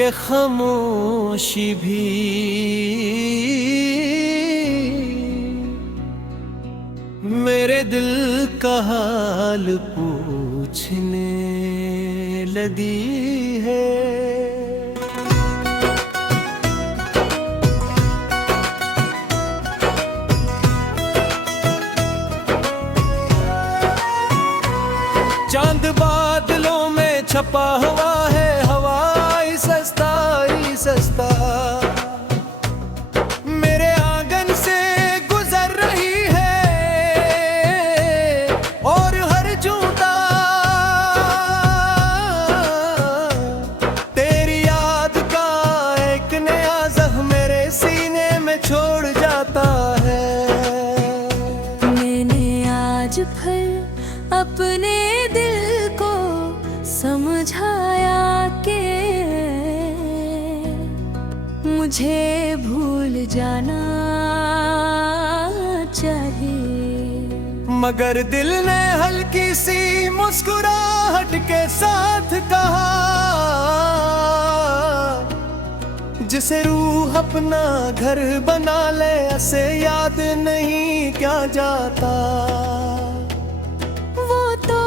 के खामोशी भी मेरे दिल का हाल पूछने लगी है। चांद बादलों में छपा हुआ है, हवाई सस्ता ही सस्ता मेरे आंगन से गुजर रही है, और हर जूता तेरी याद का एक नया जख्म मेरे सीने में छोड़ जाता है। मैंने आज फिर अपने दिल को समझाया कि मुझे भूल जाना चाहिए, मगर दिल ने हल्की सी मुस्कुराहट के साथ कहा, जिसे रूह अपना घर बना ले ऐसे याद नहीं क्या जाता। वो तो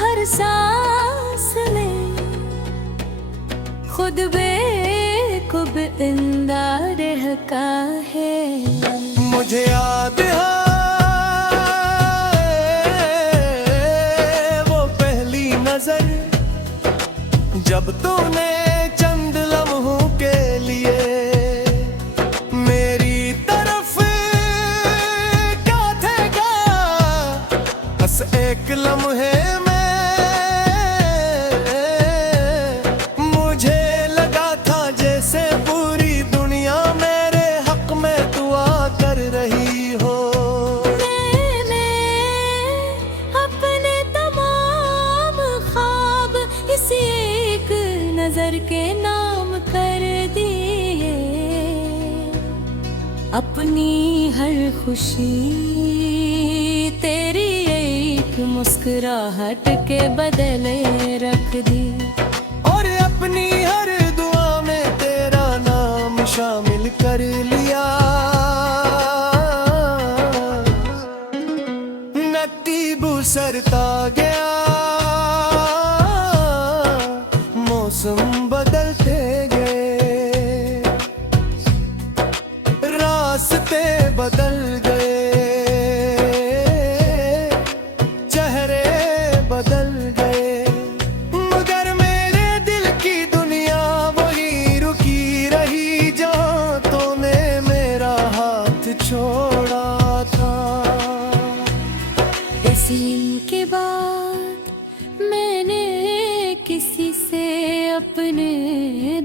हर सांस में खुद बेखुद जिंदा रहता है। मुझे याद है वो पहली नजर जब तूने चंद लम्हों के लिए मेरी तरफ क्या देगा, बस एक लम्हे में मुझे लगा था जैसे पूरी दुनिया मेरे हक में दुआ कर रही हो। मैंने अपने तमाम ख्वाब इसी एक नजर के नाम कर दिए, अपनी हर खुशी तेरी एक मुस्कुराहट के बदले रख दी, और अपनी हर दुआ में तेरा नाम शामिल कर लिया। नतीबू सरता गया, मौसम बदलते गए, रास्ते बदल गए, चेहरे बदल गए, मगर मेरे दिल की दुनिया वही रुकी रही जहाँ तूने मेरा हाथ छोड़ा था। इस दिन के बाद मैंने किसी से अपने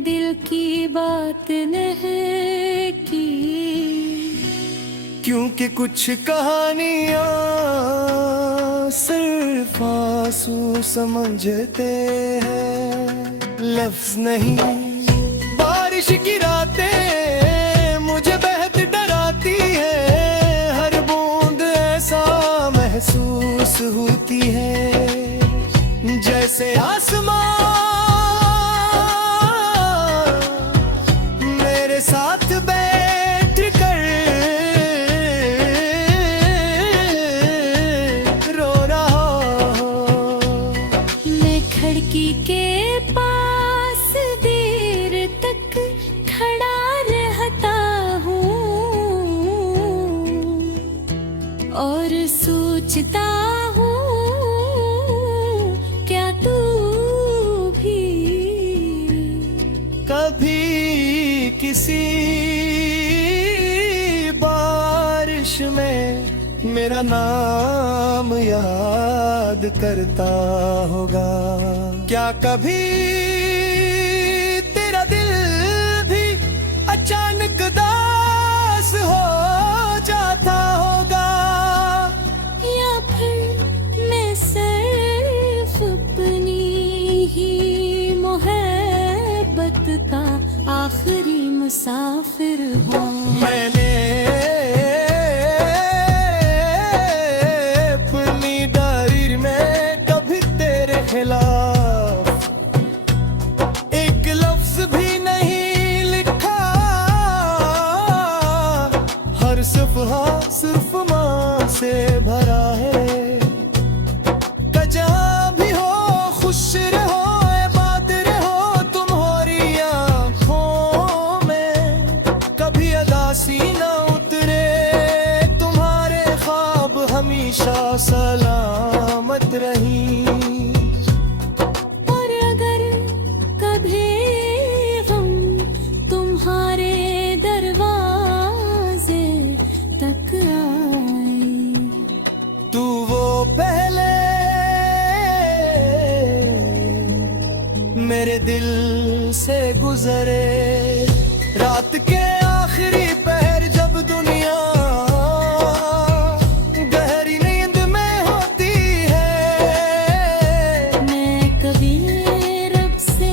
दिल की बात नहीं की, क्योंकि कुछ कहानियां सिर्फ आंसू समझते हैं, लफ्ज नहीं। बारिश की रातें मुझे बेहद डराती है, हर बूंद ऐसा महसूस होती है जैसे आसमां मेरे साथ बैठ कर रो रहा हो। मैं खिड़की के पास देर तक खड़ा रहता हूँ और सोचता हूँ क्या तू भी कभी किसी बारिश में मेरा नाम याद करता होगा। क्या कभी तेरा दिल भी अचानक दास हो जाता होगा, या फिर मैं सिर्फ अपनी ही मोहब्बत का आखिरी मुसाफिर हूँ। मैंने अपनी डायरी में कभी तेरे खिलाफ एक लफ्ज भी मेरे दिल से गुजरे। रात के आखिरी पहर जब दुनिया गहरी नींद में होती है, मैं कभी रब से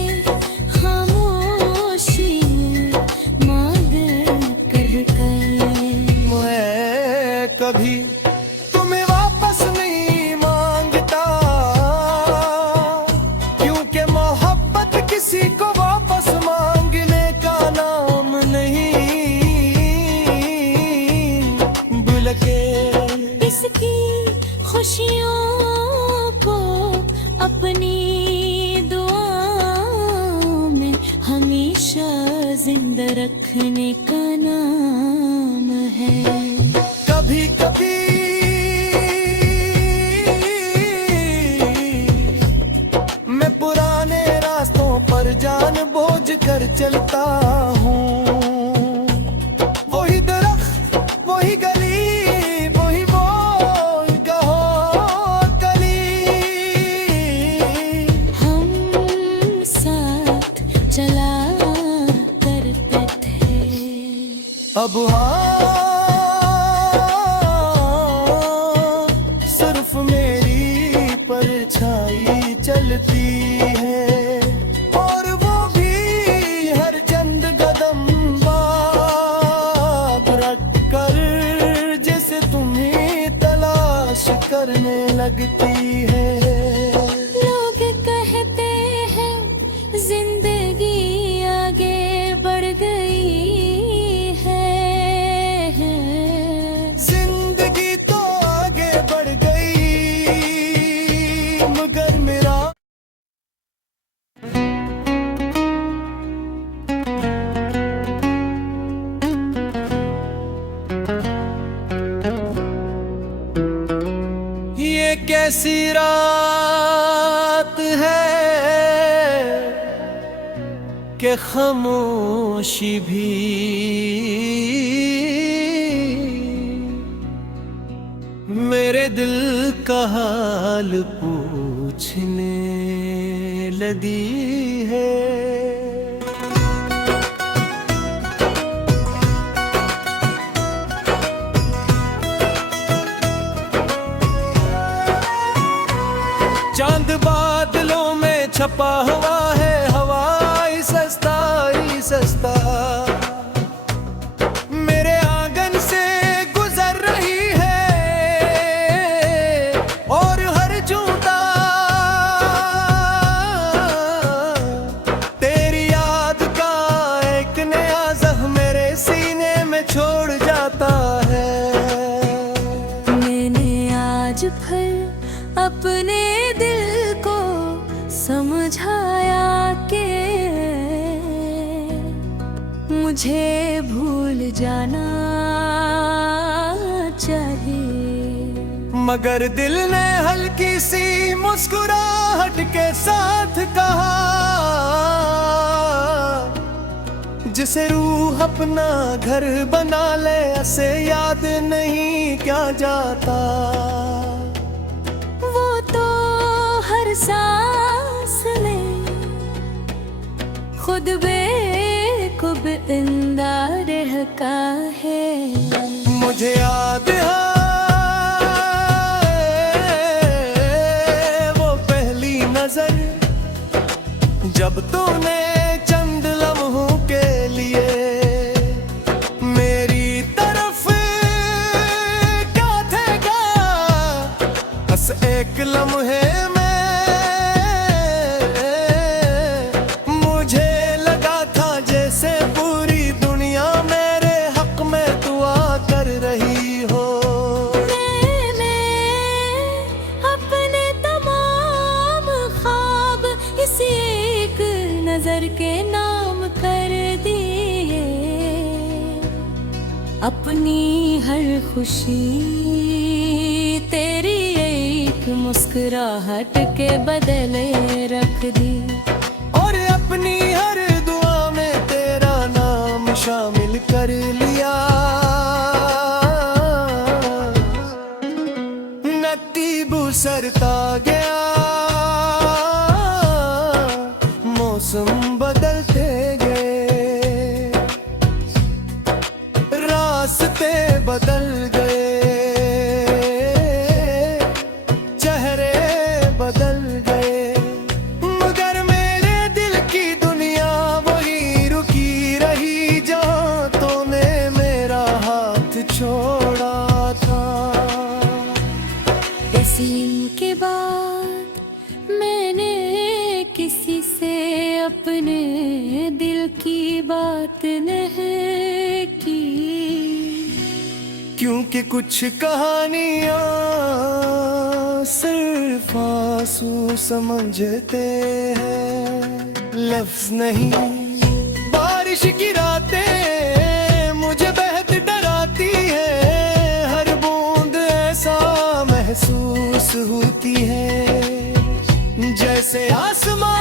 खामोशी मांग कर मैं कभी तुम्हें वापस नहीं मांगता, क्योंकि मोहब्बत किसी को वापस मांगने का नाम नहीं। बुलके इसकी खुशियों को अपनी दुआओं में हमेशा जिंदा रखने का नाम है। कभी कभी मैं पुराने रास्तों पर जान बोझ कर चलता हूँ। वही दरख्त, वही गली, वही बोल कहो कली, हम साथ चला करते थे। अब हाँ सिर्फ मेरी परछाई चलती है, और वो भी हर चंद कदम बाद रख कर, जैसे तुम्हें तलाश करने लगती है। लोग कहते हैं जिंदगी आगे बढ़ गई है, जिंदगी तो आगे बढ़ गई, मगर मेरा ये कैसी रात है कि खामोशी भी मेरे दिल का हाल पूछने लगी है। चांद बादलों में छपा हुआ है, हवाई सस्ता ही सस्ता मेरे आंगन से गुजर रही है, और हर जूता तेरी याद का एक नया जख्म मेरे सीने में छोड़ जाता है। मैंने आज फिर अपने दिल को समझाया कि मुझे भूल जाना चाहिए, मगर दिल ने हल्की सी मुस्कुराहट के साथ कहा, जिसे रूह अपना घर बना ले, ऐसे याद नहीं क्या जाता। वो तो हर सांस में खुद बेखुद जिंदा रहता है। मुझे याद है वो पहली नजर जब तूने चंद लम्हों के लिए मेरी तरफ क्या देगा, बस एक लम्हे में मुझे लगा था जैसे पूरी दुनिया मेरे हक में दुआ कर रही हो। मैंने अपने तमाम ख्वाब इसी एक नजर के नाम कर दिए, अपनी हर खुशी तेरी एक मुस्कुराहट के बदले रख दी, और अपनी हर दुआ में तेरा नाम शामिल कर लिया। नक्की बुसरता गया, बात नहीं की। क्योंकि कुछ कहानियां सिर्फ आंसू समझते हैं, लफ्ज नहीं। बारिश की रातें मुझे बेहद डराती है, हर बूंद ऐसा महसूस होती है जैसे आसमां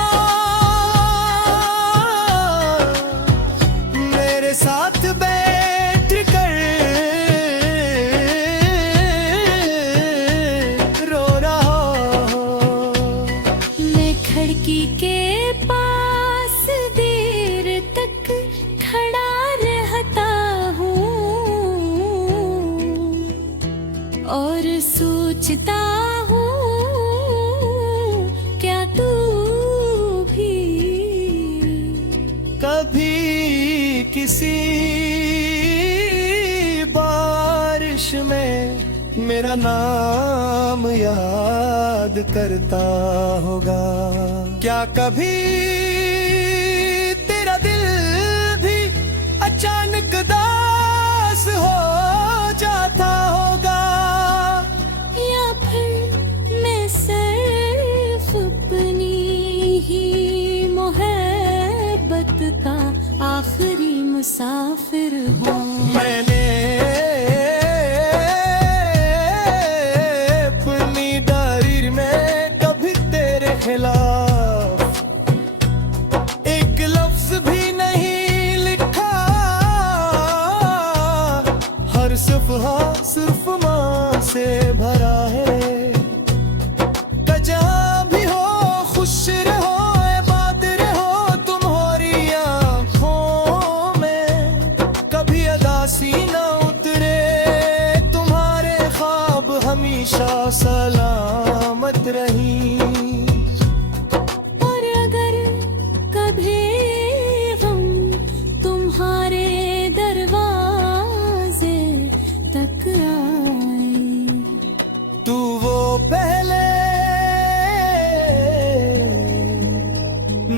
मेरे साथ बैठ कर रो रहा हो। मैं खिड़की के पास देर तक खड़ा रहता हूँ और सोचता हूँ क्या तू भी कभी किसी बारिश में मेरा नाम याद करता होगा। क्या कभी तेरा दिल भी अचानक दास हो जाता होगा। या फिर मैं सिर्फ अपनी ही मोहब्बत का आखिरी मुसाफिर हूँ। मैंने अपनी डायरी में कभी तेरे खिलाफ एक लफ्ज भी नहीं लिखा, हर सफ़हा सिर्फ माँ से भरा है। जहाँ भी हो खुश रहो, आबाद रहो तुम्हारी आँखों में, कभी अदासी न उतरे तुम्हारे ख्वाब हमेशा सलामत रही। और अगर कभी हम तुम्हारे दरवाजे तक आए, तू वो पहले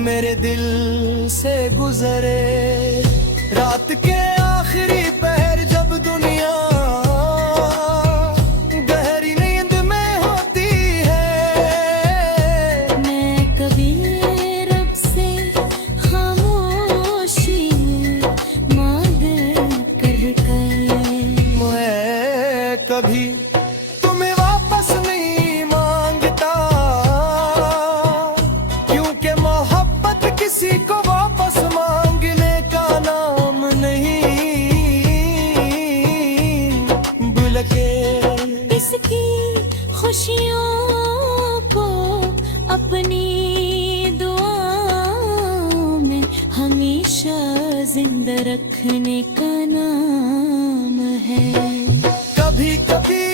मेरे दिल से गुजरे, रात के आखिरी पहर जब दुनिया गहरी नींद में होती है। मैं कभी रब से खामोशी मांग कर मैं कभी तुम्हें वापस नहीं मांगता, क्योंकि मोहब्बत किसी को वापस मांगने का नाम नहीं। बल्कि इसकी खुशियों को अपनी दुआओं में हमेशा जिंदा रखने का नाम है। कभी कभी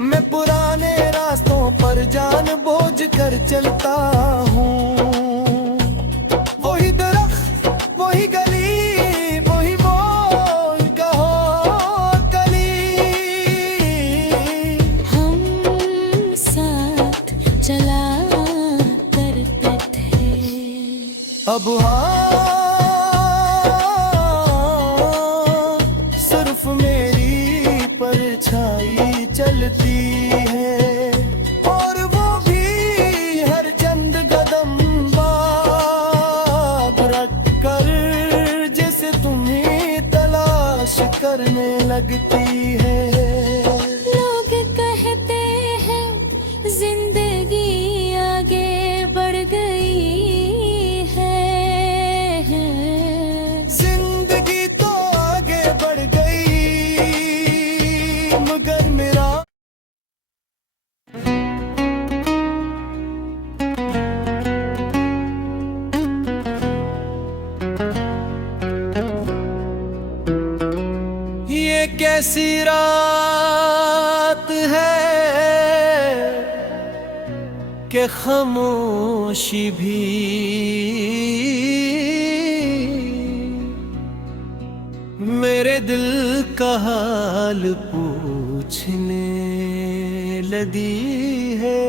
मैं पुराने रास्तों पर जान बोझ कर चलता हूँ। वही दरख्त, वही गली, वही बोल कहो कली, हम साथ चला करते थे। अब हाँ सिर्फ मेरी परछाई चलती है, और वो भी हर चंद कदम बाद रख कर जैसे तुम्हें तलाश करने लगती है। लोग कहते हैं जिंदगी आगे बढ़ गई है। जिंदगी तो आगे बढ़ गई, मगर मेरा ये कैसी रात है कि खामोशी भी मेरे दिल का हाल पूछने लगी है।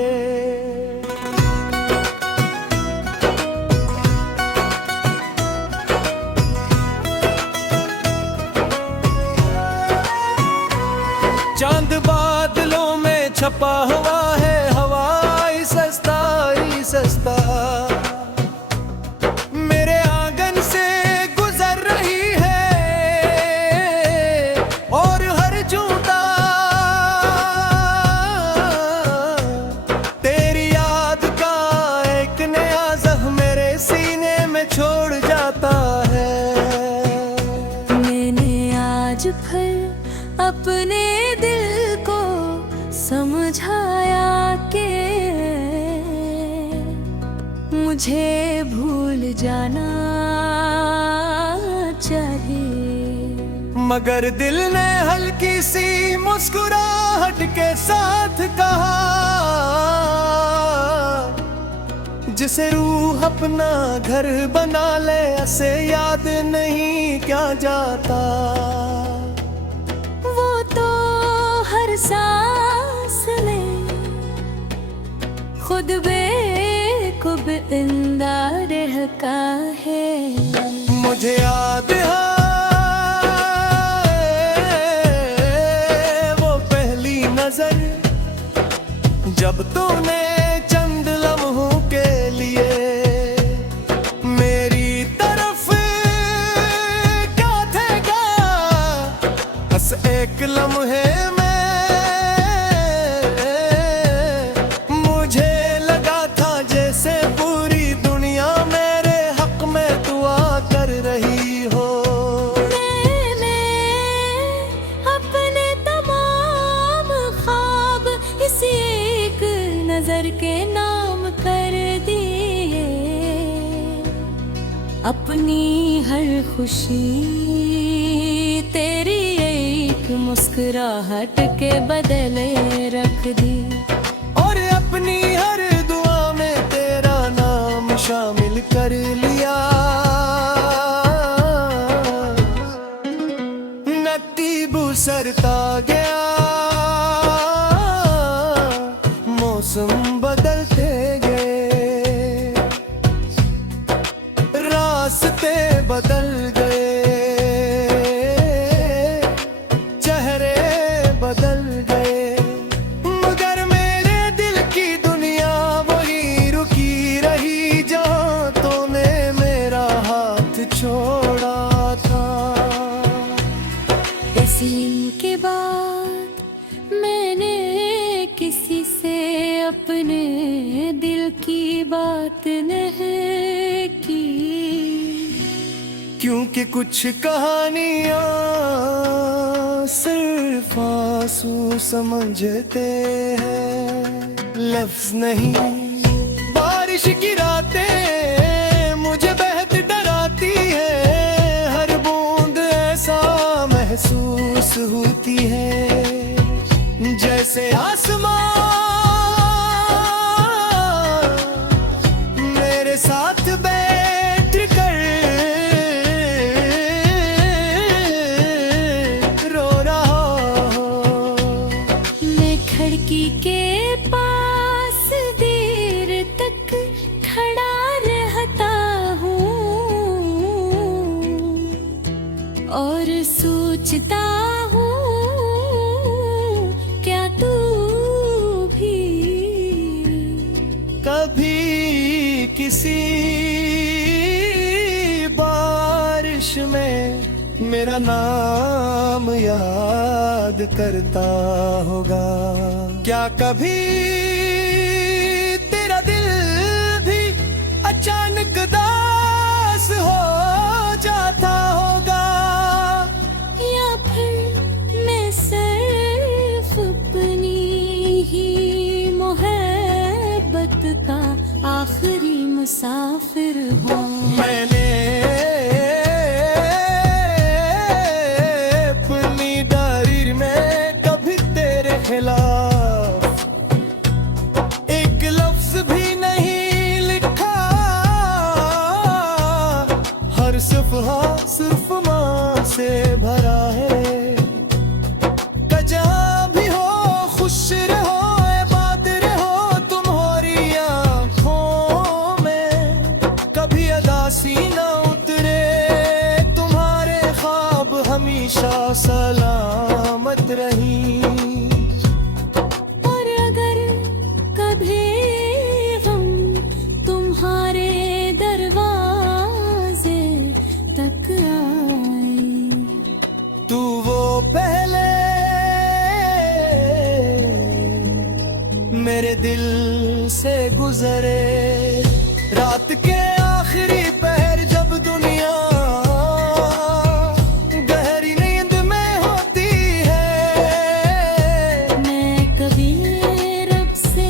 छपा हुआ है हवाई सस्ता ही सस्ता। मेरे आंगन से गुजर रही है और हर जूता तेरी याद का एक नया जख्म मेरे सीने में छोड़ जाता है। मैंने आज फिर अपने दिल को समझाया कि मुझे भूल जाना चाहिए, मगर दिल ने हल्की सी मुस्कुराहट के साथ कहा, जिसे रूह अपना घर बना ले ऐसे याद नहीं क्या जाता। वो तो हर सांस में खुद बेखुद इंदा रहता है। मुझे याद है वो पहली नजर जब तूने चंद लम्हों के लिए मेरी तरफ क्या थे बस एक लम्हे में मुझे लगा था जैसे पूरी दुनिया मेरे हक में दुआ कर रही हो। मैंने अपने तमाम ख्वाब इसी एक नजर के नाम कर दिए, अपनी हर खुशी तेरी एक मुस्कुराहट के बदले रख दी, और अपनी हर दुआ में तेरा नाम शामिल कर लिया। नतीब सरता गया, मौसम बदलते गए, रास्ते बदल गए, चेहरे बदल गए, मगर मेरे दिल की दुनिया वही रुकी रही जहाँ तूने मेरा हाथ छोड़ा था। इस दिन के बाद मैंने किसी से अपने दिल की बात नहीं की, क्योंकि कुछ कहानियां सिर्फ आंसू समझते हैं, लफ्ज नहीं। बारिश की रातें मुझे बेहद डराती है, हर बूंद ऐसा महसूस होती है जैसे आसमां मेरे साथ बैठ कर रो रहा हो। मैं खिड़की के पास देर तक खड़ा रहता हूँ और सोचता हूँ क्या तू भी कभी किसी बारिश में मेरा नाम याद करता होगा। क्या कभी तेरा दिल भी अचानक दास हो जाता होगा, या फिर मैं सिर्फ अपनी ही मोहब्बत का आखिरी मुसाफिर हूँ। मैंने अपनी डायरी में कभी तेरे खिलाफ एक लफ्ज भी नहीं लिखा, हर सफहा सिर्फ माँ से भरा है। जहाँ भी हो खुश रहो, आबाद रहो तुम्हारी आँखों में, कभी अदासी ना उतरे मेरे दिल से गुजरे। रात के आखिरी पहर जब दुनिया गहरी नींद में होती है, मैं कभी रब से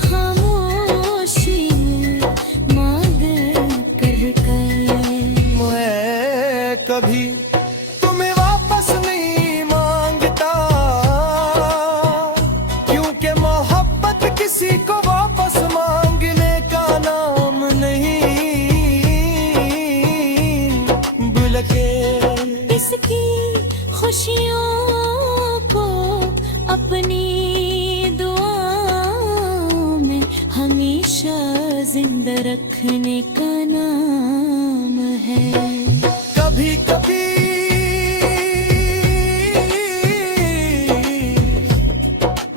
खामोशी में मांग कर मैं कभी तुम्हें वापस नहीं मांगता, क्योंकि मोहब्बत किसी को वापस मांगने का नाम नहीं। बल्कि इसकी खुशियों को अपनी दुआओं में हमेशा जिंदा रखने का नाम है। कभी कभी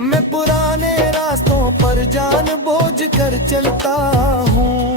मैं पुराने रास्तों पर जान बोझ कर चलता हूँ,